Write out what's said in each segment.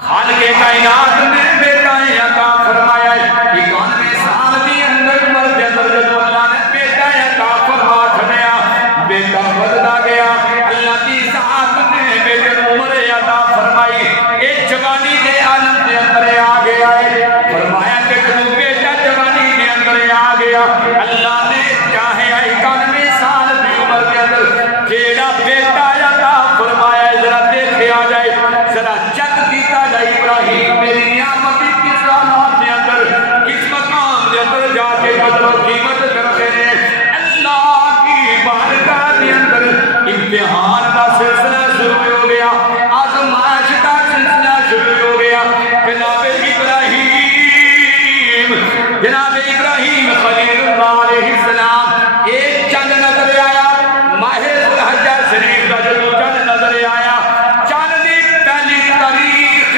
خالق کائنات نے بیٹا عطا فرمایا ہے 91 سال دی اندر عمر دے اندر جدوں اللہ نے بیٹا عطا فرما چھڈیا بیٹا بڑھدا گیا اللہ دی ذات نے بیٹے نوں عمر عطا فرمائی اے جوانی دے عالم دے اندر آ گیا ہے فرمایا کہ جدوں بیٹا جوانی دے اندر آ گیا اللہ نے چاہے 91 سال دی عمر دے اندر جیڑا بیٹا عطا فرمایا ہے ذرا دیکھیا جائے ذرا چیک کیتا جائے ابراہیم میری نعمت کس حالات دے اندر کس مقام دے اندر جا کے قدر و قیمت کرتے ہیں اللہ کی بارگاہ دے اندر امتحان کا سلسلہ شروع ہو گیا آزمائش کا سلسلہ شروع ہو گیا جناب ابراہیم خلیل اللہ علیہ السلام ایک چند نظر آیا ماہ ذوالحجہ شریف کا جو چند نظر آیا چند دی پہلی تاریخ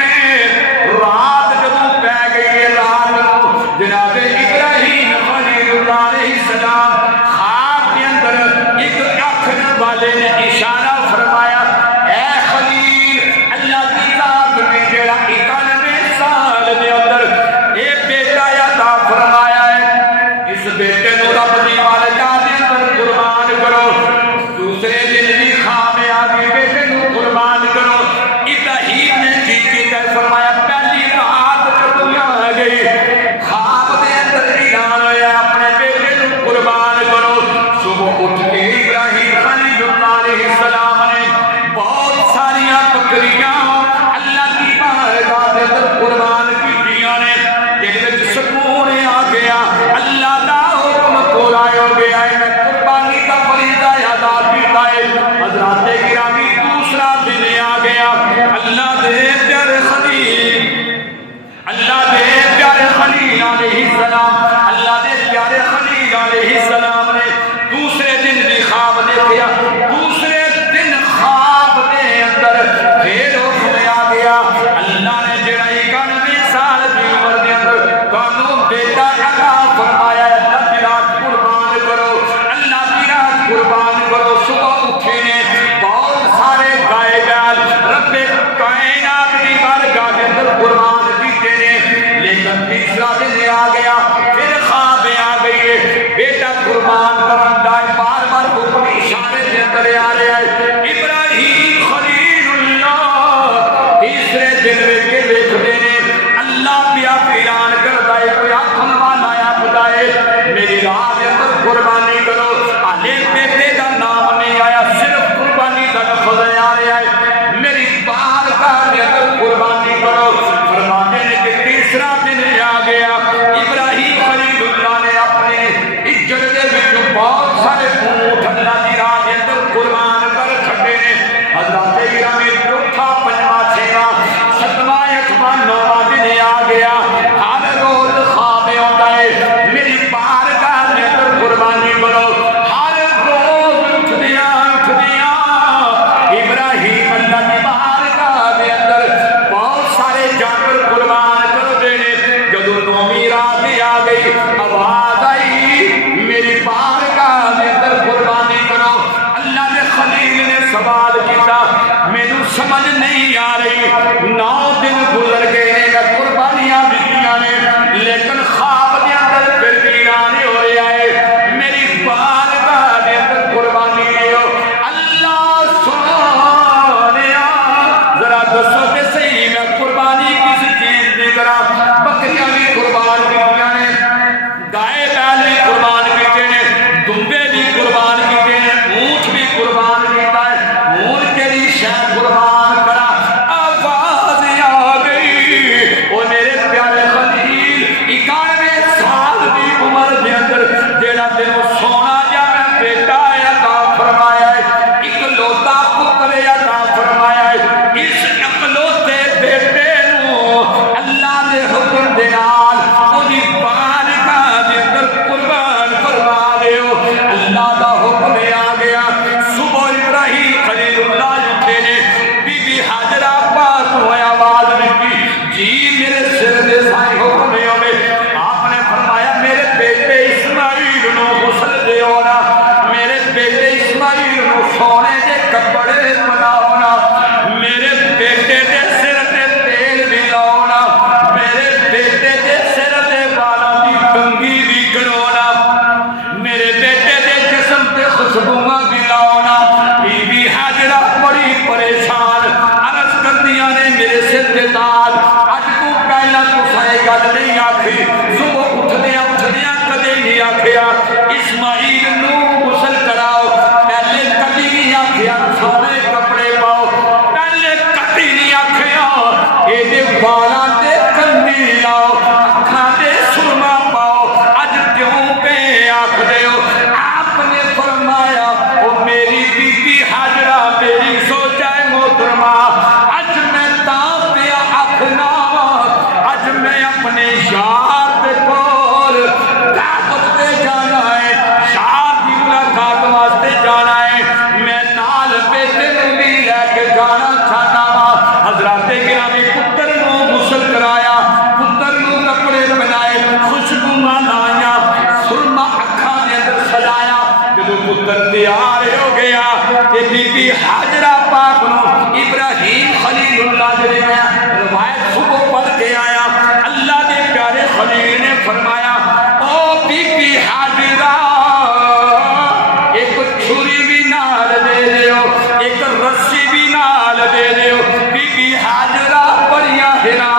رات جب پہ گئی رات جناب ابراہیم خلیل اللہ علیہ السلام خواب کے اندر ایک آنکھ والے نے اشارہ فرمایا اے خلیل اللہ کی ذات نے جڑا 91 سال دے اندر اے بیٹا عطا فرمایا ہے اس بیٹے نو رب دی بارگاہ دے اندر قربان کرو دوسرے دن بھی خواب آ گئی بیٹے نو قربان کرو ابراہیم نے جی کی فرمایا پہلی رات جب آ گئی خواب دے اندر اعلان ہوا اپنے بیٹے نو قربان کرو صبح اٹھ کے ابراہیم خلیل اللہ علیہ السلام نے بہت ساری بکریاں اللہ کی بارگاہ دے اندر قربان کیتیاں نے دل وچ سکون آ گیا اللہ دا حکم پورا ہو گیا ہے میں قربانی کا فریضہ ادا کیتا ہے حضرات گرامی دوسرا دن آ گیا اللہ دے پیارے خلیل علیہ السلام اللہ دے پیارے خلیل علیہ السلام نے دوسرے دن بھی خواب دیکھا دوسرے دن خواب دے اندر پھر حکم آ گیا اللہ نے جڑا 91 سال دی عمر دے اندر تانوں بیٹا عطا فرمایا ہے اللہ کی رات قربان کرو اللہ کی رات قربان کرو صبح اٹھے نے بہت سارے گائے بیل رب کائنات کی بارگاہ کے اندر قربان کیتے نے لیکن تیسرا دن آ گیا پھر خواب آ گئی ہے بیٹا قربان کرن دا بار بار حکم اشارے دے اندر آ رہا ہے ابراہیم خلیل اللہ تیسرے دن کے دیکھتے نے اللہ پیا اعلان کرتا ہے کوئی آنکھن والا آیا ہے میری راہ دے اندر قربانی کرو آلے بیٹے دا نام نہیں آیا صرف قربانی کا لفظ آ رہا ہے میری بارگاہ دے اندر قربانی کرو فرماتے ہیں کہ تیسرا دن آ گیا ابراہیم خلیل اللہ نے اپنے عزت دے وچوں بہت سارے اونٹ اللہ دی راہ دے اندر قربان کر چھڈے نے حضرات گرامی چوتھا پنجواں چھواں ستواں اٹھواں سر دے تاج اج تو پہلا تساں یہ گل نہیں آکھی صبح اٹھدیاں کدے نہیں آکھیا اسماعیل نو غسل کراؤ پہلے کدی نہیں آکھیا سونے کپڑے پاؤ پہلے کدی نہیں آکھیا یہ بالاں تے کنڈی لاؤ اکھاں تے سرما پاؤ اج کیوں پہ آکھ دیو آپ نے فرمایا او میری بی بی حاجرہ میری سوچا ہے محترمہ اج میں تاں پیا آکھنا اج میں اپنے یار دے کول دعوت تے جانا ہے شاہ دی ملاقات واسطے جانا ہے میں نال بیٹے نوں بھی لے کے جانا چاہتا ہاں حضرات گرامی پتر نوں غسل کرایا پتر نوں کپڑے پہنائے خوشبو لایا سرما اکھاں دے اندر سجایا جدوں پتر تیار ہو گیا تے بی بی حاجرہ پاک نوں ابراہیم خلیل اللہ جڑے میں روایت صبح پڑھ کے آیا اللہ دے پیارے خلیل نے فرمایا او بی بی حاجرہ ایک چھری بھی نال دے دیو ایک رسی بھی نال دے دیو بی بی حاجرہ بڑیاں حیران